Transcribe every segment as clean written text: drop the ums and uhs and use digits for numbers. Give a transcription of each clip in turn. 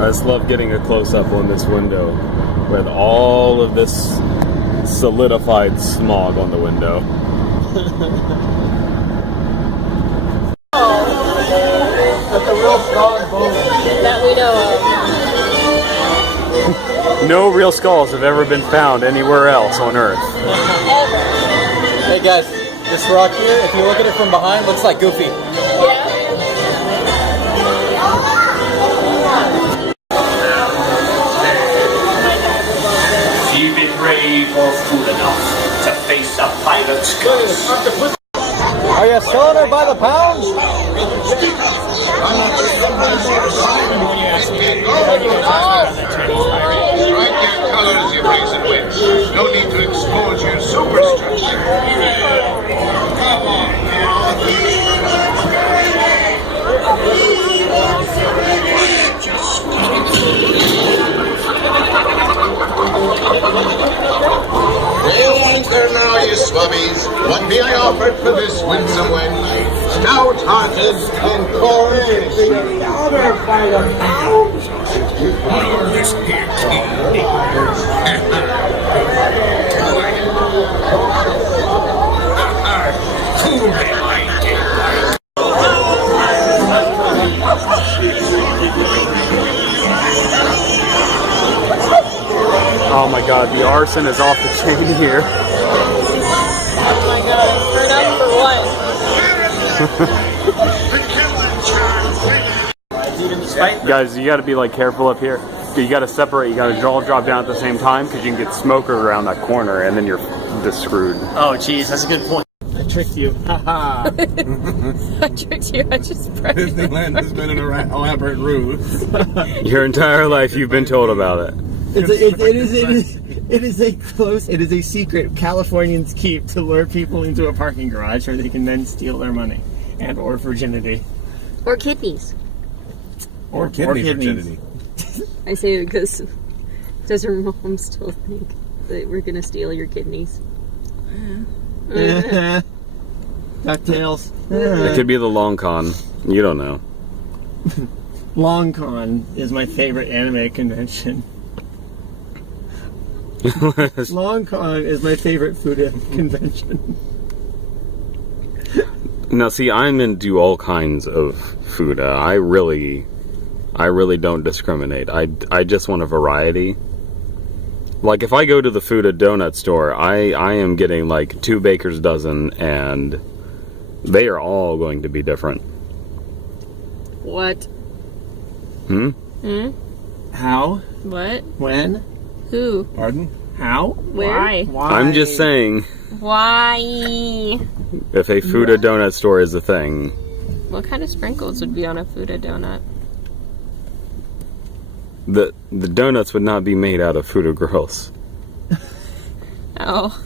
I just love getting a close-up on this window with all of this solidified smog on the window. That's a real strong bone. That we know of. No real skulls have ever been found anywhere else on Earth. Hey guys, this rock here, if you look at it from behind, looks like Goofy. Yeah. Few be brave or fool enough to face a pirate's curse. Are you selling her by the pound? Strike your colors, you brazen witch. No need to expose your superstructure. Come on. Enter now, you swabbies. What may I offer for this winsome wench? Stout-hearted and courageous. The other by the pound. This here Oh my god, the arson is off the chain here. Oh my god. For what? Guys, you gotta be like careful up here. You gotta separate, you gotta all drop down at the same time because you can get smoker around that corner and then you're just screwed. Oh jeez, that's a good point. I tricked you. Haha. I tricked you. I just pressed. Disneyland has been an elaborate ruse. Your entire life you've been told about it. It is a secret Californians keep to lure people into a parking garage where they can then steal their money and or virginity. Or kidneys. Or kidney virginity. I say it because does your mom still think that we're gonna steal your kidneys? DuckTales. It could be the long con. You don't know. Long Con is my favorite anime convention. Long Con is my favorite food convention. Now, see, I'm into all kinds of food. I really don't discriminate. I just want a variety. Like, if I go to the Fuda donut store, I am getting like 2 baker's dozen, and they are all going to be different. What? How? What? When? Who? Pardon? How? Where? Why? I'm just saying, Why? if a Fuda donut store is a thing, What kind of sprinkles would be on a Fuda donut? the donuts would not be made out of Fuda girls. Oh.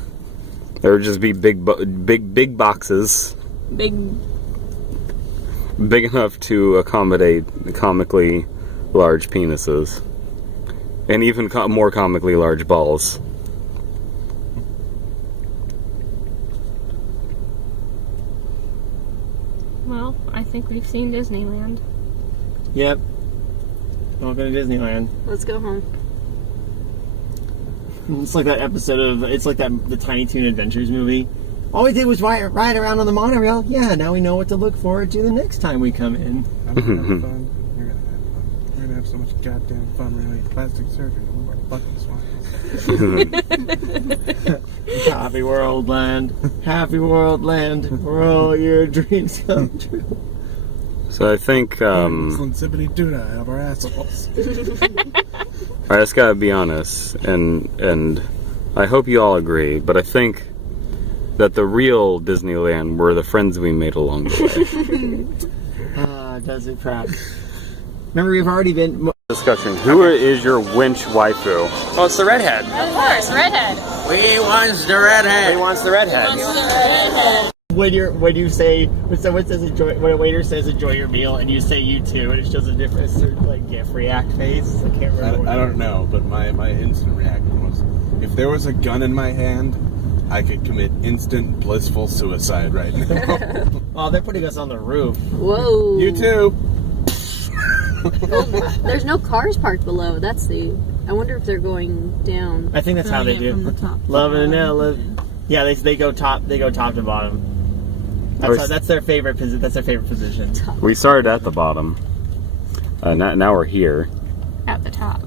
There would just be big boxes, Big. big enough to accommodate comically large penises, and even more comically large balls. Well, I think we've seen Disneyland. Yep. Welcome to Disneyland. Let's go home. It's like that episode of, it's like that the Tiny Toon Adventures movie. All we did was ride around on the monorail. Yeah, now we know what to look forward to the next time we come in. I'm gonna have fun. You're gonna have fun. We're gonna have so much goddamn fun. We're gonna get plastic surgery. We're fucking swine. Happy World Land. Happy World Land. Where all your dreams come true. So I think, Sippity doo out of our assholes. I just gotta be honest, and I hope you all agree, but I think that the real Disneyland were the friends we made along the way. Does it crap. Remember, we've already been... Discussion. Who is your winch waifu? Oh, it's the redhead. Of course, redhead. We wants the redhead. He wants the redhead. When you say, when someone says enjoy, when a waiter says enjoy your meal, and you say you too, and it shows a different sort of like GIF react face. I can't remember. I don't know, but my instant reaction was, if there was a gun in my hand, I could commit instant blissful suicide right now. Oh, they're putting us on the roof. Whoa. You too. There's no cars parked below. That's the. I wonder if they're going down. I think that's how they do. Love it, live. Yeah, they go top. They go top to bottom. That's their favorite. That's their favorite position. We started at the bottom. Now we're here. At the top.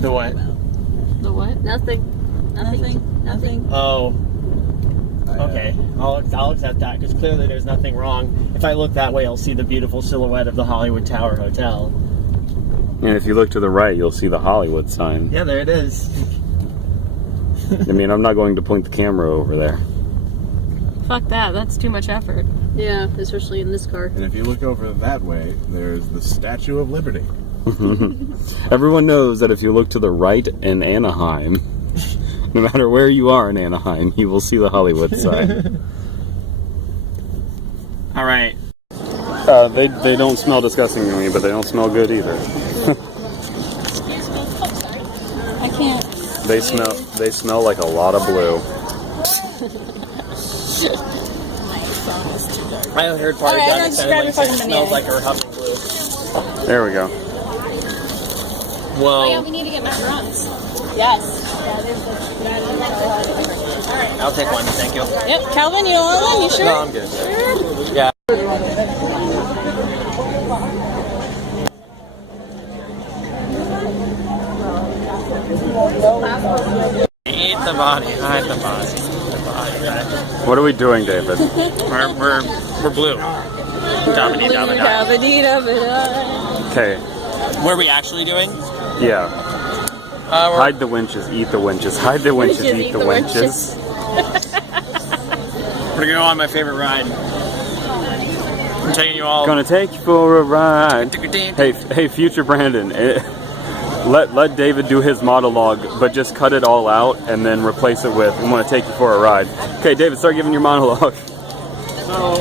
The what? The what? Nothing. Nothing. Oh. Okay, I'll accept that because clearly there's nothing wrong. If I look that way, I'll see the beautiful silhouette of the Hollywood Tower Hotel. And if you look to the right, you'll see the Hollywood sign. Yeah, there it is. I mean, I'm not going to point the camera over there. Fuck that. That's too much effort. Yeah, especially in this car. And if you look over that way, there's the Statue of Liberty. Everyone knows that if you look to the right in Anaheim, no matter where you are in Anaheim, you will see the Hollywood sign. All right. They don't smell disgusting to me, but they don't smell good either. I can't. They smell like a lot of blue. I heard part of that said it smells like her huffing glue. There we go. Whoa. We need to get macarons. Yes. I'll take one, thank you. Yep. Calvin, you don't want one? You sure? No, I'm good. Yeah. Eat the body, hide the body, eat the body. What are we doing, David? We're blue. Okay. What are we actually doing? Yeah. Hide the winches, eat the winches. Hide the winches, eat the winches. We're gonna go on my favorite ride. I'm taking you all. Gonna take you for a ride. Hey, future Brandon. Let David do his monologue, but just cut it all out and then replace it with "I'm gonna take you for a ride." Okay, David, start giving your monologue. So,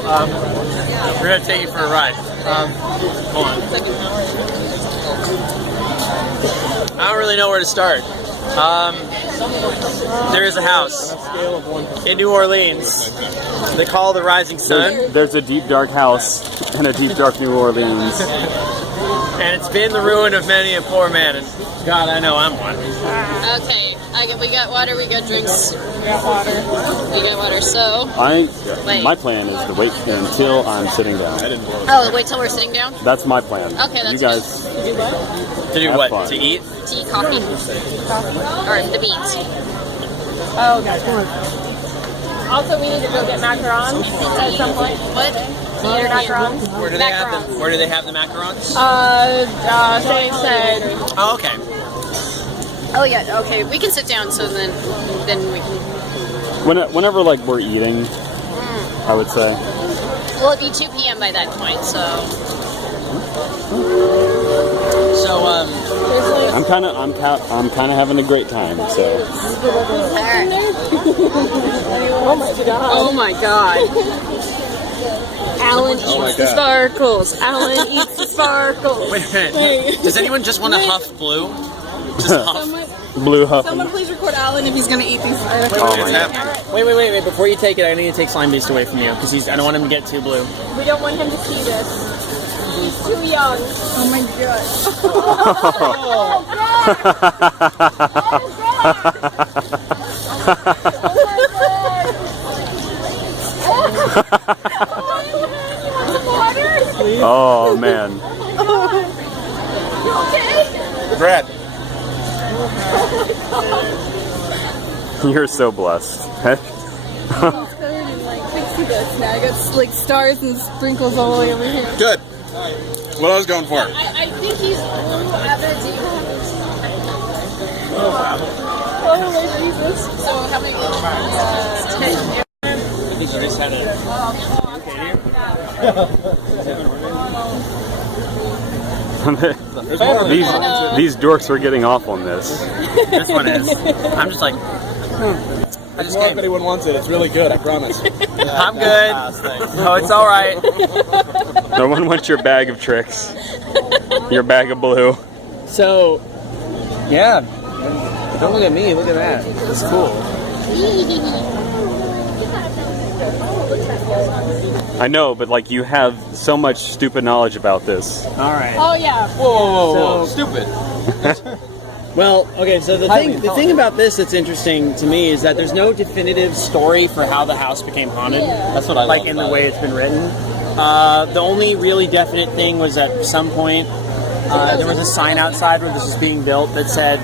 we're gonna take you for a ride. Hold on. I don't really know where to start. There is a house in New Orleans. They call it the Rising Sun. There's a deep, dark house in a deep, dark New Orleans. And it's been the ruin of many a poor man. And God, I know I'm one. Okay, we got water, we got drinks. We got water, so... My plan is to wait until I'm sitting down. Oh, wait till we're sitting down? That's my plan. Okay, that's you guys good. To do have what? fun. To eat? Tea, coffee. Or the beans. Oh, gotcha. Also, we need to go get macarons at some point. What? Eat macarons. Where do they have them? Where do they have the macarons? They said. Oh, okay. Oh yeah, okay. We can sit down so then we can... Whenever like we're eating, I would say. Well, it'd be 2 p.m. by that point, so... I'm kind of having a great time, so. Oh my god. Alan eats the sparkles. Alan eats the sparkles. Wait a minute. Does anyone just want to huff blue? Just huff. Blue huffing. Someone please record Alan if he's going to eat these. Oh my god. Wait. Before you take it, I need to take Slime Beast away from you because I don't want him to get too blue. We don't want him to see this. He's too young. Oh my god. Oh man. Brad. You're so blessed. Like pixie dust now. I got like stars and sprinkles all the way over here. Good. What I was going for. I think he's Oh my Jesus. So how many I think she just had a... These dorks are getting off on this. This one is. I'm just like... I just If anyone wants it, it's really good, I promise. I'm good. No, it's alright. No one wants your bag of tricks. Your bag of blue. So, yeah. Don't look at me, look at that. That's cool. I know, but like you have so much stupid knowledge about this. All right. Oh yeah. Whoa, So- stupid. Well, okay, so the thing about this that's interesting to me is that there's no definitive story for how the house became haunted. That's what I like love in the about way it. it's been written. The only really definite thing was at some point there was a sign outside where this was being built that said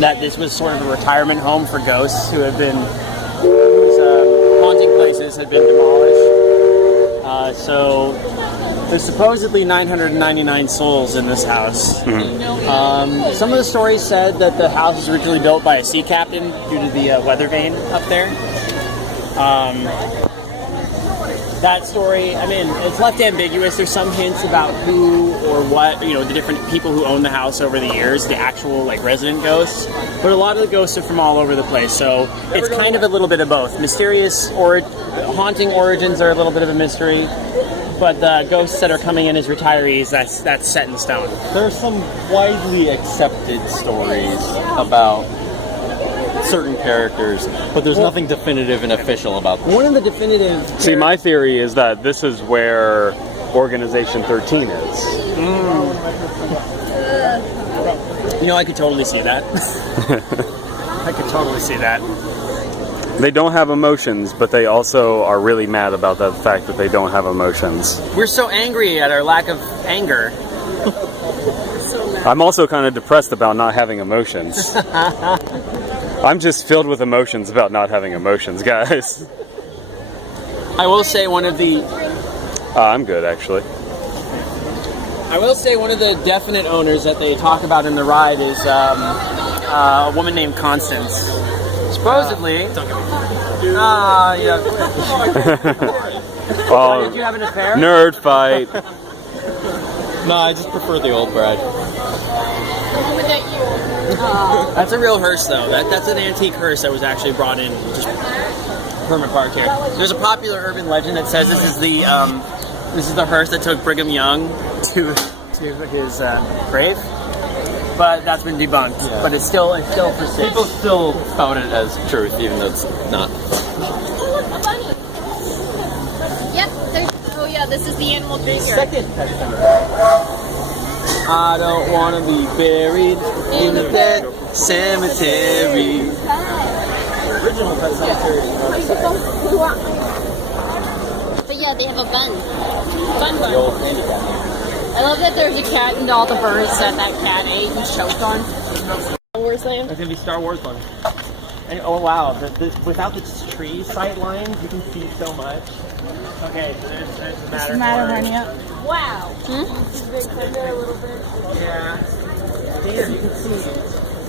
that this was sort of a retirement home for ghosts who had been whose haunting places had been demolished. So there's supposedly 999 souls in this house. Some of the stories said that the house was originally built by a sea captain due to the weather vane up there. That story, I mean, it's left ambiguous. There's some hints about who or what, you know, the different people who own the house over the years, the actual, like, resident ghosts. But a lot of the ghosts are from all over the place, so it's kind of a little bit of both. Mysterious or haunting origins are a little bit of a mystery, but the ghosts that are coming in as retirees, that's set in stone. There's some widely accepted stories about certain characters, but there's nothing definitive and official about them. One of the definitive... See, my theory is that this is where Organization 13 is. You know, I could totally see that. I could totally see that. They don't have emotions, but they also are really mad about the fact that they don't have emotions. We're so angry at our lack of anger. I'm also kind of depressed about not having emotions. I'm just filled with emotions about not having emotions, guys. I will say one of the... I'm good, actually. I will say one of the definite owners that they talk about in the ride is a woman named Constance. Supposedly... yeah. Did you have an affair? Nerd fight. No, I just prefer the old bride. Look at you. That's a real hearse, though. That's an antique hearse that was actually brought in just permanent park here. There's a popular urban legend that says this is the hearse that took Brigham Young to his grave, but that's been debunked. Yeah. But it still persists. People still spout it as truth, even though it's not. Oh, look, a bunny. Yep. Oh yeah, this is the animal figure. Second pet cemetery. I don't want to be buried in a pet cemetery. Original pet cemetery. But yeah, they have a bun. Bun The bun. old handicap. I love that there's a cat and all the birds that cat ate and choked on. Star Wars land. That's gonna be Star Wars one. And, oh wow! Without the tree sight lines, you can see so much. Okay, so there's the Matterhorn. Wow. Yeah. Damn, you can see.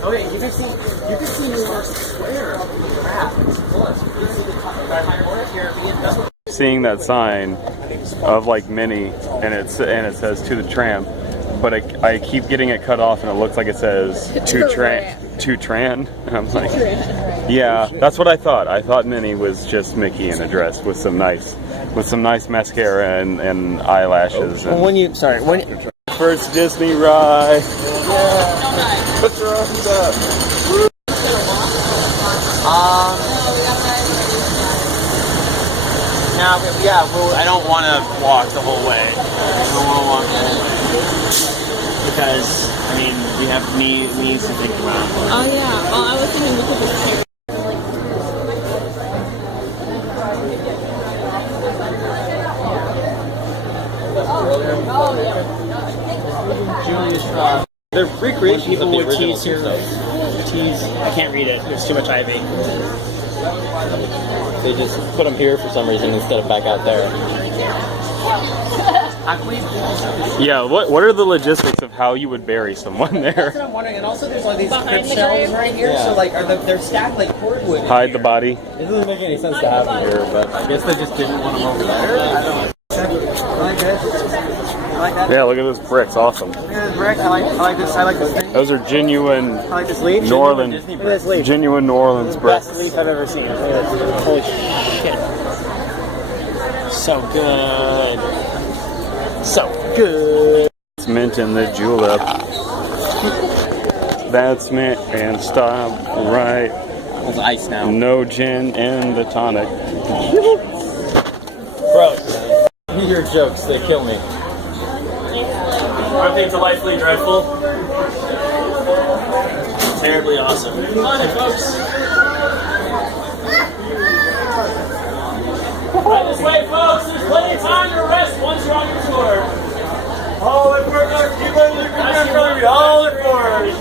Okay, you can see New York Square up in the crap. You can see the top. Seeing that sign of like Minnie, and it says to the tramp, but I keep getting it cut off, and it looks like it says to Tran, and I'm like, yeah, that's what I thought. I thought Minnie was just Mickey in a dress with some nice mascara and eyelashes. And first Disney ride. Put your arms up. Now, yeah, well, I don't want to walk the whole way. I don't want to walk that because, I mean, we have knees to think about. Oh yeah. Oh, I was thinking look at this here. Julius Ross. The recreation people of the would original tease here. I can't read it. There's too much ivy. They just put them here for some reason instead of back out there. Yeah, what are the logistics of how you would bury someone That's there? what I'm wondering. And also, there's like these Behind crypt the shells grave? right here. Yeah. So like, they're stacked like cordwood. Hide the body. It doesn't make any sense to have them here, but I guess they just didn't want them over there. I like this. I like that. Yeah, look at those bricks. Awesome. Look at this brick. I like this. I like this thing. Those are genuine I like this leaf. New Orleans, Look at this leaf. genuine New Orleans bricks. Best leaf I've ever seen. Look at this. Holy shit. So good. So good. It's mint in the julep. That's mint and stop right. It's ice now. No gin in the tonic. Gross. Your jokes, they kill me. Aren't they delightfully dreadful? Terribly awesome. Come on, folks. Right this way, folks. There's plenty of time to rest once you're on your tour. All in for it, keep on looking at all in for it.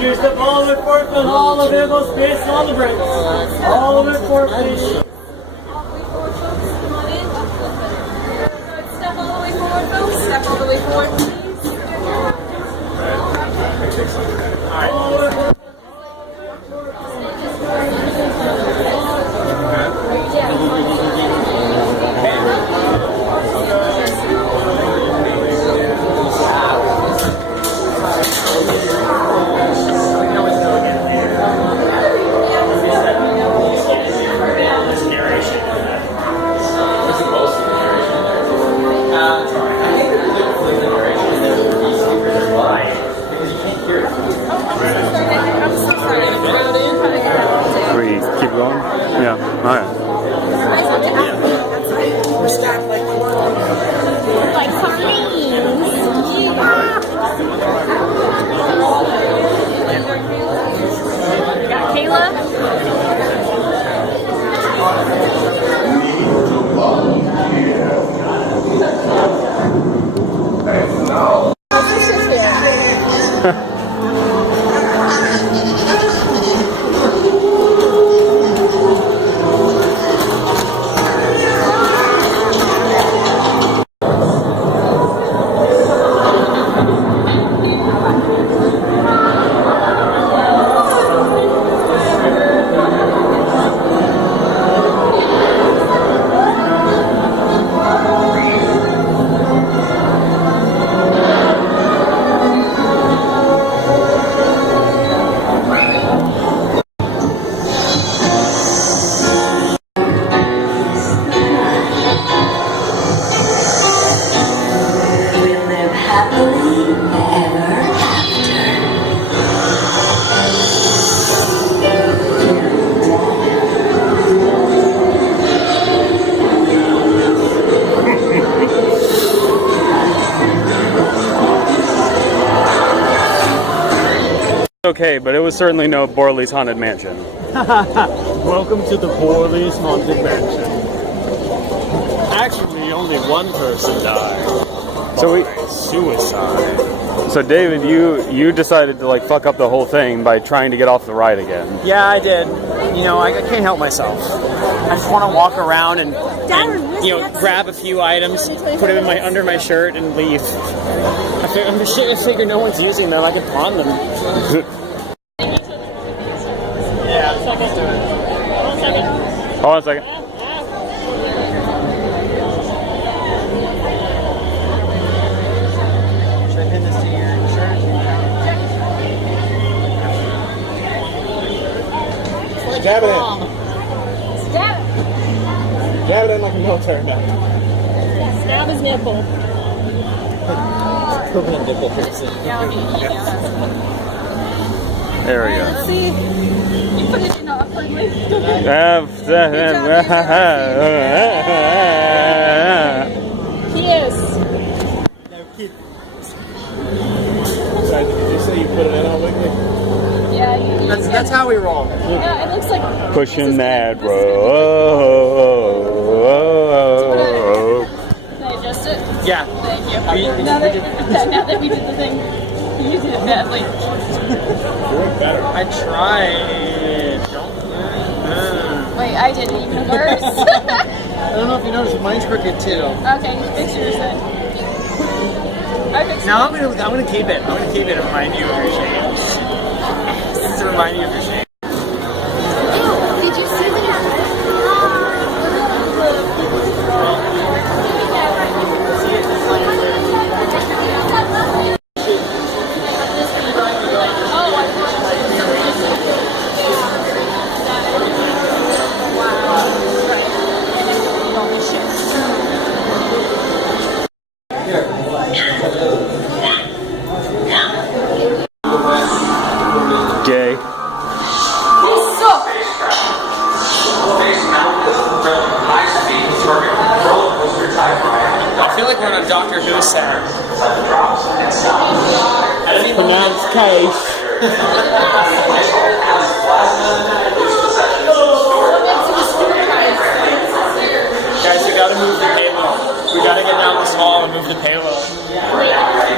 Here's the ball with fork and all available space on the brakes. All with fork, please. Step all the way forward, folks. Step all the way forward, please. Okay, but it was certainly no Borley's Haunted Mansion. Welcome to the Borley's Haunted Mansion. Actually, only one person died. So Suicide. So David, you decided to like fuck up the whole thing by trying to get off the ride again. Yeah, I did. You know, I can't help myself. I just want to walk around and grab a few items, put them in under my shirt, and leave. I figure no one's using them. I can pawn them. Yeah, let's do it. Hold on a second. Should I pin this to your shirt? Jab it in. Stab. Jab it in like a military man. Stab his nipple. Permanent nipple piercing. There we go. See? You put it in awkwardly. Kiss. Sorry, did you say you put it in all weekly? Yeah, That's how we roll. yeah, it looks like Pushing that rope. Can I adjust it? Yeah. Thank you. Now that we did the thing, you did it badly. I tried. Wait, I did it even worse. I don't know if you noticed, mine's crooked too. Okay, fix yours then. I fixed No, I'm gonna keep it. I'm gonna keep it to remind you of your shame. To remind you of your shame. Did you see that? Gay. so sad. Pronounced cash. Guys, we gotta move the payload. We gotta get down this hall and move the payload.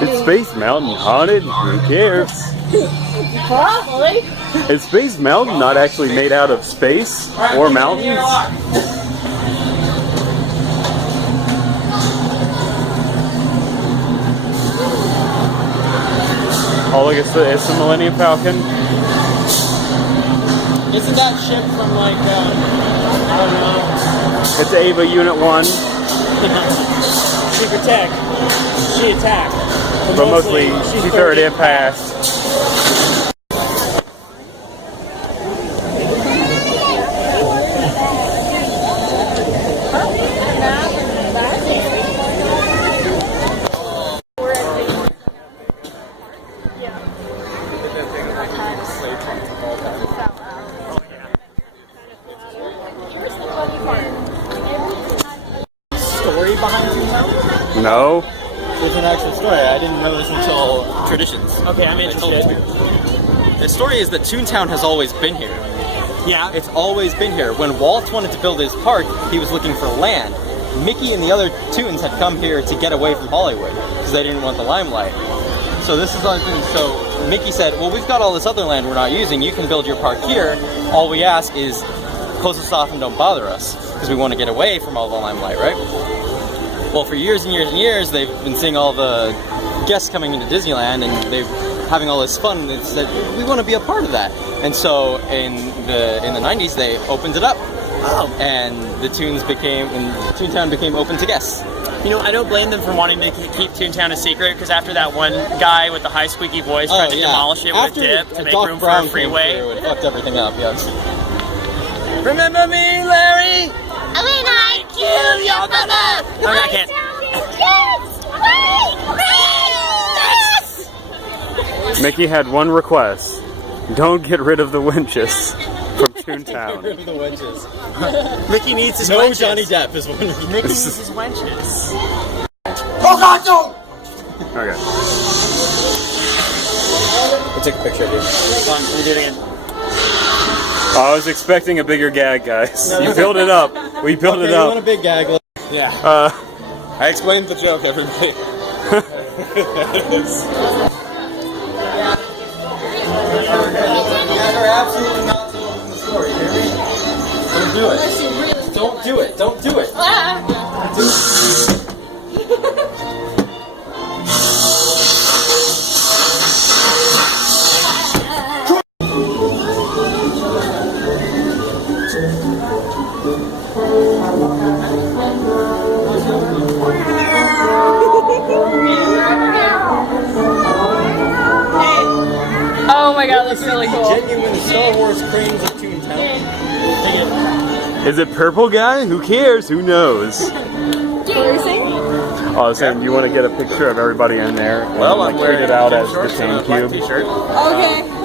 Is Space Mountain haunted? Who cares? Probably. Is Space Mountain not actually made out of space or mountains? Oh, look, it's the Millennium Falcon. Isn't that ship from like, I don't know. It's Ava Unit 1, She protect. She attack. but mostly she third in past. Story behind Toontown? No. There's an actual story. I didn't know this until traditions. Okay, I'm interested. The story is that Toontown has always been here. Yeah. It's always been here. When Walt wanted to build his park, he was looking for land. Mickey and the other Toons had come here to get away from Hollywood because they didn't want the limelight. So this is something. So Mickey said, "Well, we've got all this other land we're not using. You can build your park here. All we ask is close us off and don't bother us because we want to get away from all the limelight, right?" Well, for years and years and years, they've been seeing all the guests coming into Disneyland, and they're having all this fun. And they said, "We want to be a part of that." And so in the 90s, they opened it up, and the Toontown became open to guests. You know, I don't blame them for wanting to keep Toontown a secret, because after that one guy with the high squeaky voice tried to demolish it with dip to make Doc room Brown for a came freeway. through and fucked everything up. Yes. Remember me, Larry? When I kill your mother! Okay, I can't. Yes! Mickey had one request. Don't get rid of the winches from Toontown. The wenches. Mickey needs his No wenches. Johnny Depp is one of the Mickey needs his wenches. Oh God, don't! Okay. We'll take a picture of you. Hold on, let me do it again. I was expecting a bigger gag, guys. You build it up. We built it You want a up. big gag? Yeah. I explained the joke, everybody. You guys are absolutely not to open the story, hear me? Don't do it. Don't do it. Don't do it. Oh my god, that's really cool. Genuine Star Wars cranes of Toontown. Is it purple guy? Who cares? Who knows? What were you saying? I was saying, you want to get a picture of everybody in there? And Well, then, I'm tweet wearing it out gym as the shorts and a same black cube. t-shirt. Okay.